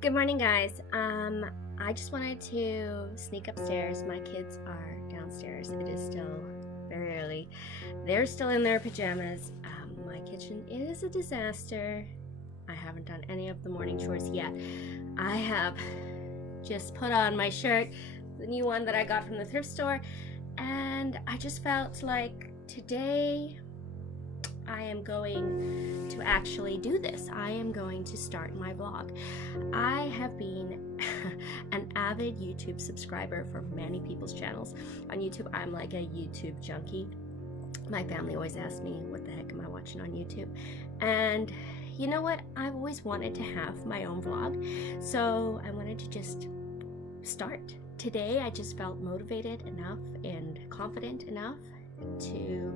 Good morning, guys. I just wanted to sneak upstairs. My kids are downstairs. It is still very early. They're still in their pajamas. My kitchen is a disaster. I haven't done any of the morning chores yet. I have just put on my shirt, the new one that I got from the thrift store, and I just felt like today I am going to actually do this. I am going to start my vlog. I have been an avid YouTube subscriber for many people's channels. On YouTube, I'm like a YouTube junkie. My family always asks me, what the heck am I watching on YouTube? And you know what? I've always wanted to have my own vlog. So I wanted to just start. Today, I just felt motivated enough and confident enough to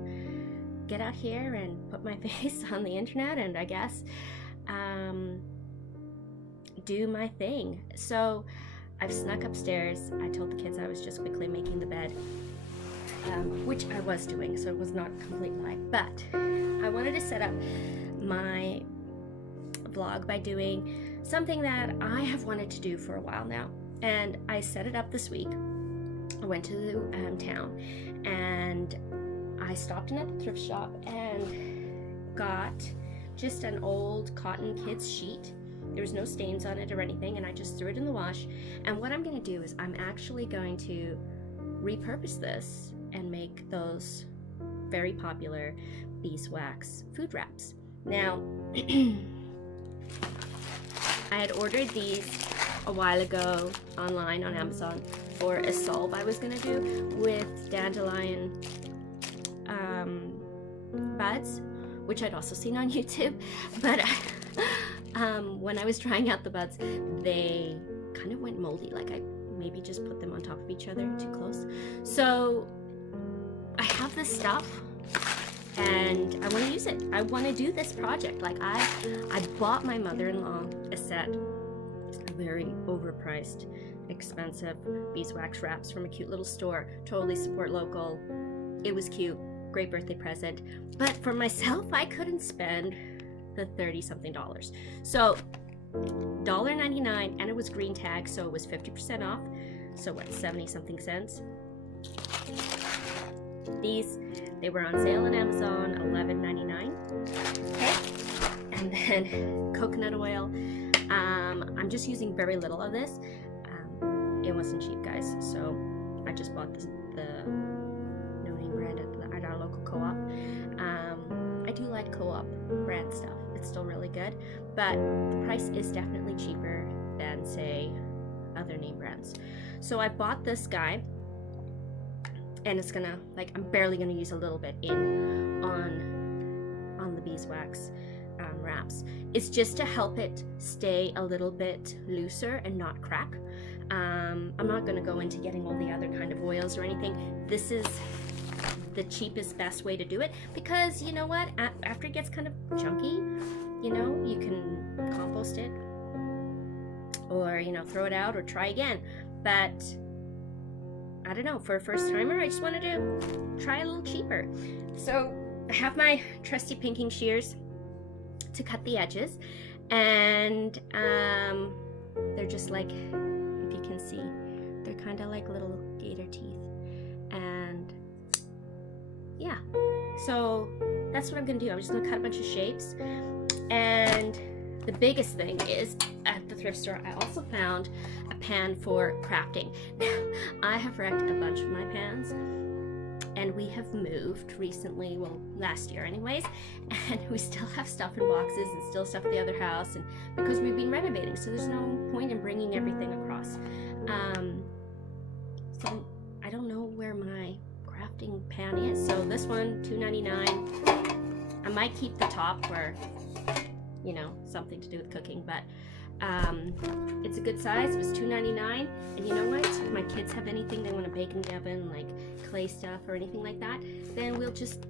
get out here and put my face on the internet and I guess do my thing. So I've snuck upstairs. I told the kids I was just quickly making the bed, which I was doing, so it was not a complete lie. But I wanted to set up my vlog by doing something that I have wanted to do for a while now, and I set it up this week. I went to town and I stopped in at the thrift shop and got just an old cotton kids sheet. There was no stains on it or anything, and I just threw it in the wash. And what I'm going to do is I'm actually going to repurpose this and make those very popular beeswax food wraps. Now, I had ordered these a while ago online on Amazon for a solve I was going to do with dandelion buds, which I'd also seen on YouTube, but when I was trying out the buds, they kind of went moldy, like I maybe just put them on top of each other too close. So I have this stuff and I want to use it. I want to do this project. Like I bought my mother-in-law a set of very overpriced, expensive beeswax wraps from a cute little store. Totally support local. It was cute. Great birthday present. But for myself, I couldn't spend the $30-something. So $1.99, and it was green tag, so it was 50% off. So what, 70-something cents? These, they were on sale on Amazon, $11.99. Okay. And then coconut oil. I'm just using very little of this. It wasn't cheap, guys, so I just bought the no-name brand at our local co-op. I do like co-op brand stuff. It's still really good, but the price is definitely cheaper than, say, other name brands. So I bought this guy, and it's gonna, like, I'm barely gonna use a little bit on the beeswax wraps. It's just to help it stay a little bit looser and not crack. I'm not going to go into getting all the other kind of oils or anything. This is the cheapest, best way to do it, because you know what, after it gets kind of chunky, you know, you can compost it or, you know, throw it out or try again. But I don't know, for a first timer, I just wanted to try a little cheaper. So I have my trusty pinking shears to cut the edges, and they're just like, if you can see, they're kind of like little gator teeth. And yeah, so that's what I'm gonna do. I'm just gonna cut a bunch of shapes. And the biggest thing is, at the thrift store, I also found a pan for crafting. I have wrecked a bunch of my pans, and we have moved recently, well, last year anyways, and we still have stuff in boxes and still stuff at the other house, and because we've been renovating, so there's no point in bringing everything across. So I don't know where my crafting pan is. So this one, $2.99. I might keep the top for, you know, something to do with cooking, but it's a good size. It was $2.99, and you know what? If my kids have anything they want to bake in the oven, like clay stuff or anything like that, then we'll just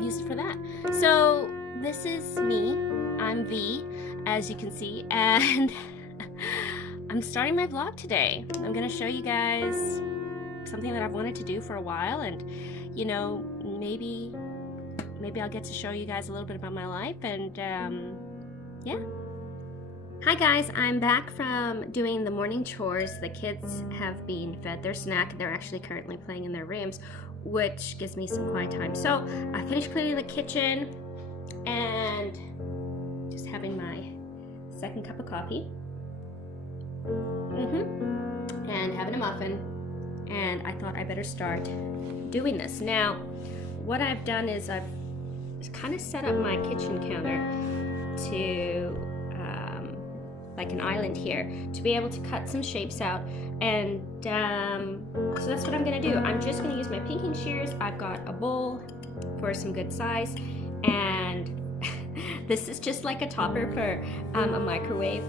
use it for that. So this is me. I'm V, as you can see, and I'm starting my vlog today. I'm gonna show you guys something that I've wanted to do for a while, and you know, maybe I'll get to show you guys a little bit about my life, and yeah. Hi guys, I'm back from doing the morning chores. The kids have been fed their snack. They're actually currently playing in their rooms, which gives me some quiet time. So I finished cleaning the kitchen and just having my second cup of coffee. And having a muffin. And I thought I better start doing this. Now, what I've done is I've kind of set up my kitchen counter to like an island here to be able to cut some shapes out, and so that's what I'm gonna do. I'm just gonna use my pinking shears. I've got a bowl for some good size, and this is just like a topper for a microwave,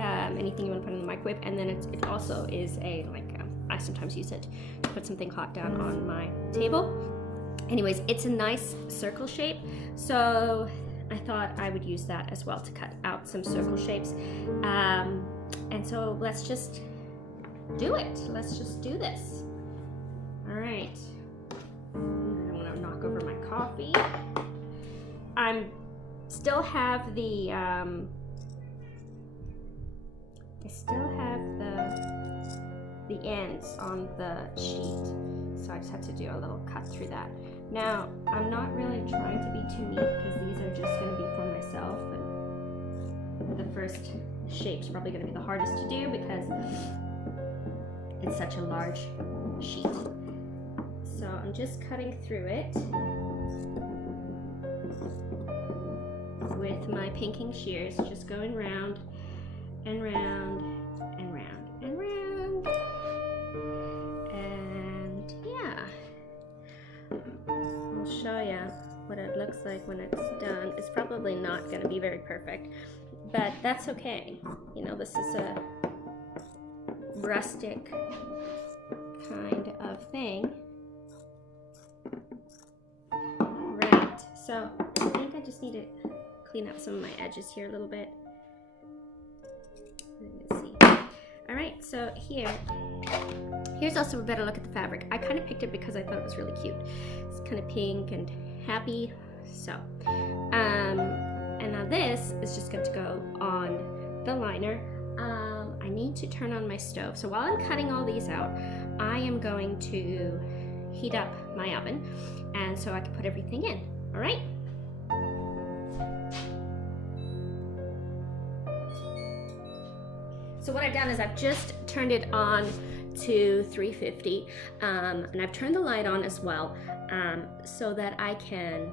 anything you want to put in the microwave, and then it also is a I sometimes use it to put something hot down on my table. Anyways, it's a nice circle shape, so I thought I would use that as well to cut out some circle shapes. And so let's just do it. Let's just do this. All right. I don't want to knock over my coffee. I still have the ends on the sheet, so I just have to do a little cut through that. Now, I'm not really trying to be too neat because these are just going to be for myself, and the first shape's probably going to be the hardest to do because it's such a large sheet. So I'm just cutting through it with my pinking shears, just going round and round and round and round. And yeah, I'll show you what it looks like when it's done. It's probably not going to be very perfect, but that's okay. You know, this is a rustic kind of thing. Right, so I think I just need to clean up some of my edges here a little bit. Let's see. All right, so here's also a better look at the fabric. I kind of picked it because I thought it was really cute. It's kind of pink and happy. So, and now this is just going to go on the liner. I need to turn on my stove. So while I'm cutting all these out, I am going to heat up my oven, and so I can put everything in. All right. So what I've done is I've just turned it on to 350, and I've turned the light on as well, so that I can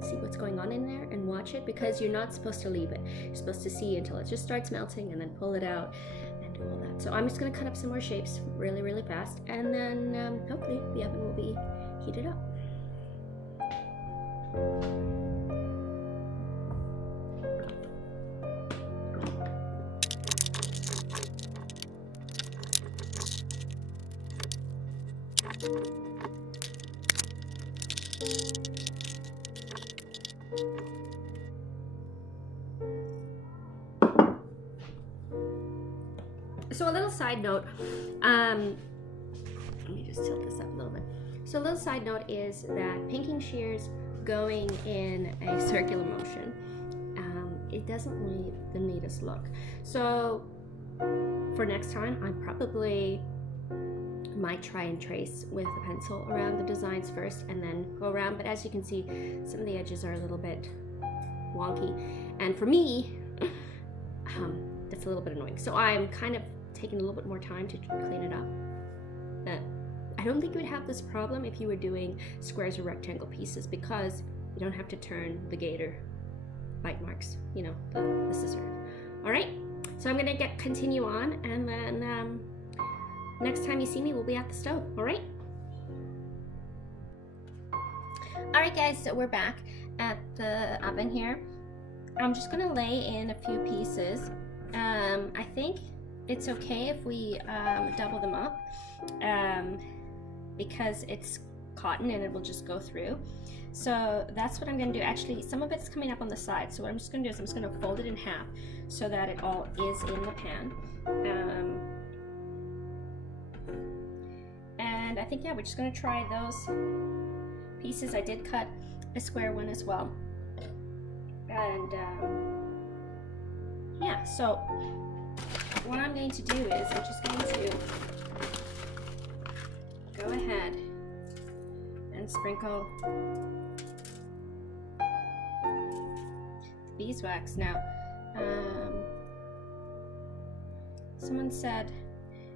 see what's going on in there and watch it, because you're not supposed to leave it. You're supposed to see until it just starts melting and then pull it out and do all that. So I'm just going to cut up some more shapes really, really fast, and then hopefully the oven will be heated up. So a little side note, let me just tilt this up a little bit. So a little side note is that pinking shears going in a circular motion, it doesn't leave the neatest look. So for next time, I probably might try and trace with a pencil around the designs first and then go around. But as you can see, some of the edges are a little bit wonky, and for me, that's a little bit annoying. So I'm kind of taking a little bit more time to clean it up. I don't think you would have this problem if you were doing squares or rectangle pieces, because you don't have to turn the gator bite marks, you know, the scissor. All right, so I'm gonna continue on, and then next time you see me, we'll be at the stove. All right. All right, guys, so we're back at the oven here. I'm just gonna lay in a few pieces. I think it's okay if we double them up, because it's cotton and it will just go through. So that's what I'm gonna do. Actually, some of it's coming up on the side, so what I'm just gonna do is I'm just gonna fold it in half so that it all is in the pan. And I think, yeah, we're just gonna try those pieces. I did cut a square one as well, and yeah, so what I'm going to do is I'm just going to go ahead and sprinkle beeswax. Now, someone said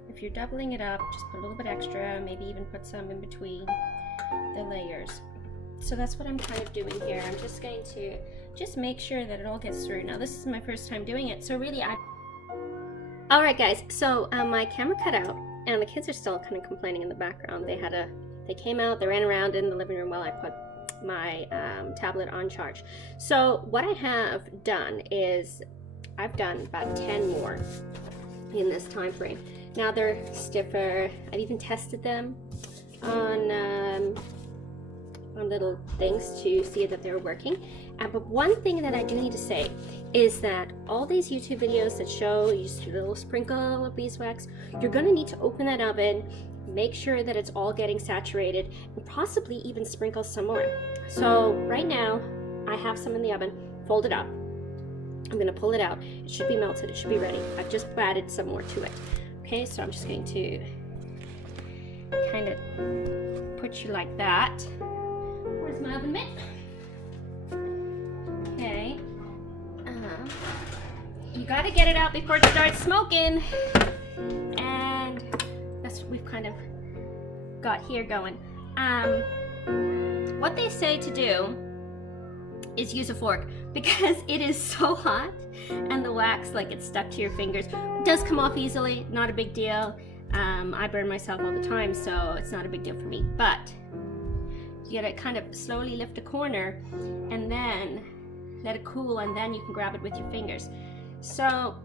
if you're doubling it up, just put a little bit extra, maybe even put some in between the layers. So that's what I'm kind of doing here. I'm just going to just make sure that it all gets through. Now, this is my first time doing it, so really all right, guys, so my camera cut out, and the kids are still kind of complaining in the background. They came out, they ran around in the living room while I put my tablet on charge. So what I have done is I've done about 10 more in this time frame. Now they're stiffer. I've even tested them on little things to see that they're working. But one thing that I do need to say is that all these YouTube videos that show you just a little sprinkle of beeswax, you're going to need to open that oven, make sure that it's all getting saturated, and possibly even sprinkle some more. So right now I have some in the oven, fold it up. I'm going to pull it out. It should be melted. It should be ready. I've just added some more to it. Okay, so I'm just going to kind of put you like that. Where's my oven mitt? Okay. You got to get it out before it starts smoking. And that's what we've kind of got here going. What they say to do is use a fork, because it is so hot and the wax, like, it's stuck to your fingers. It does come off easily, not a big deal. I burn myself all the time, so it's not a big deal for me. But you gotta kind of slowly lift a corner and then let it cool, and then you can grab it with your fingers. So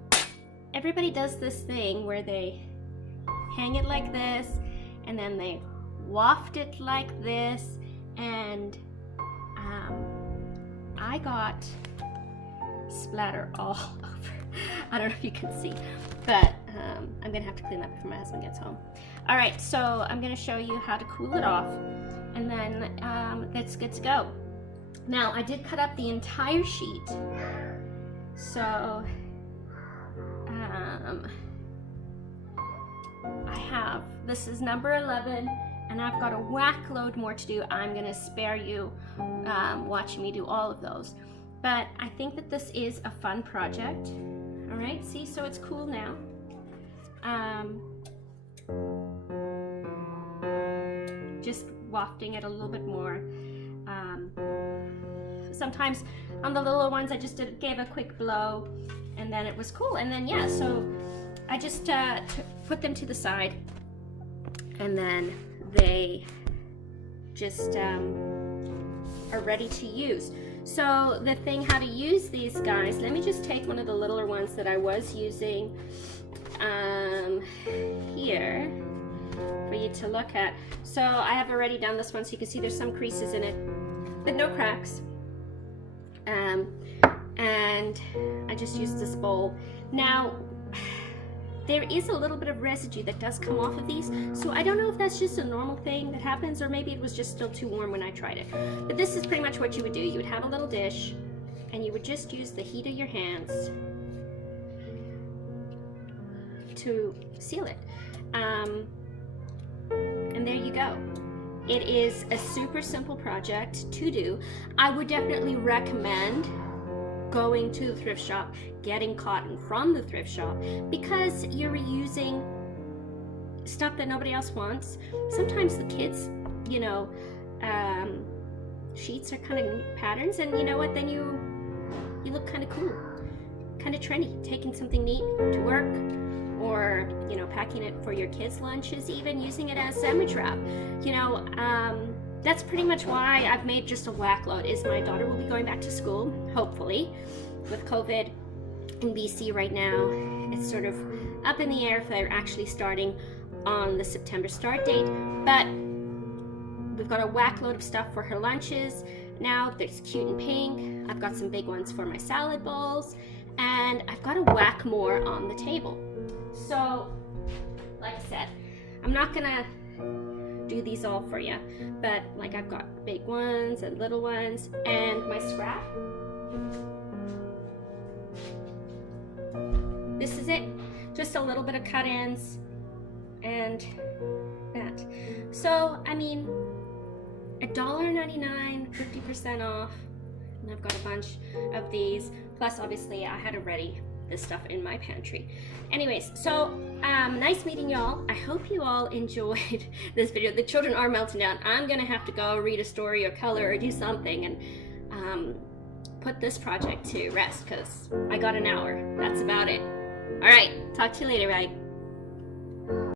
everybody does this thing where they hang it like this, and then they waft it like this, and I got splatter all over. I don't know if you can see, but I'm gonna have to clean that before my husband gets home. All right, so I'm gonna show you how to cool it off, and then it's good to go. Now, I did cut up the entire sheet, so this is number 11, and I've got a whack load more to do. I'm gonna spare you watching me do all of those, but I think that this is a fun project. All right, see, so it's cool now. Just wafting it a little bit more. Sometimes on the little ones I just gave a quick blow, and then it was cool. And then, yeah, so I just put them to the side, and then they just are ready to use. So the thing how to use these guys, let me just take one of the littler ones that I was using here for you to look at. So I have already done this one, so you can see there's some creases in it, but no cracks. And I just used this bowl. Now, there is a little bit of residue that does come off of these, so I don't know if that's just a normal thing that happens, or maybe it was just still too warm when I tried it. But this is pretty much what you would do. You would have a little dish, and you would just use the heat of your hands to seal it. And there you go. It is a super simple project to do. I would definitely recommend going to the thrift shop, getting cotton from the thrift shop, because you're reusing stuff that nobody else wants. Sometimes the kids, you know, sheets are kind of neat patterns, and you know what, then you look kind of cool, kind of trendy, taking something neat to work, or, you know, packing it for your kids' lunches, even using it as sandwich wrap. You know, that's pretty much why I've made just a whack load. Is my daughter will be going back to school, hopefully. With COVID in BC right now, it's sort of up in the air if they're actually starting on the September start date. But we've got a whack load of stuff for her lunches. Now there's cute and pink. I've got some big ones for my salad bowls, and I've got a whack more on the table. So, like I said, I'm not gonna do these all for you, but like I've got big ones and little ones, and my scrap. just a little bit of cut-ins and that. So I mean, $1.99, 50% off, and I've got a bunch of these. Plus, obviously, I had already this stuff in my pantry. Anyways, so nice meeting y'all. I hope you all enjoyed this video. The children are melting down. I'm gonna have to go read a story or color or do something and put this project to rest because I got an hour. That's about it. All right, talk to you later, bye.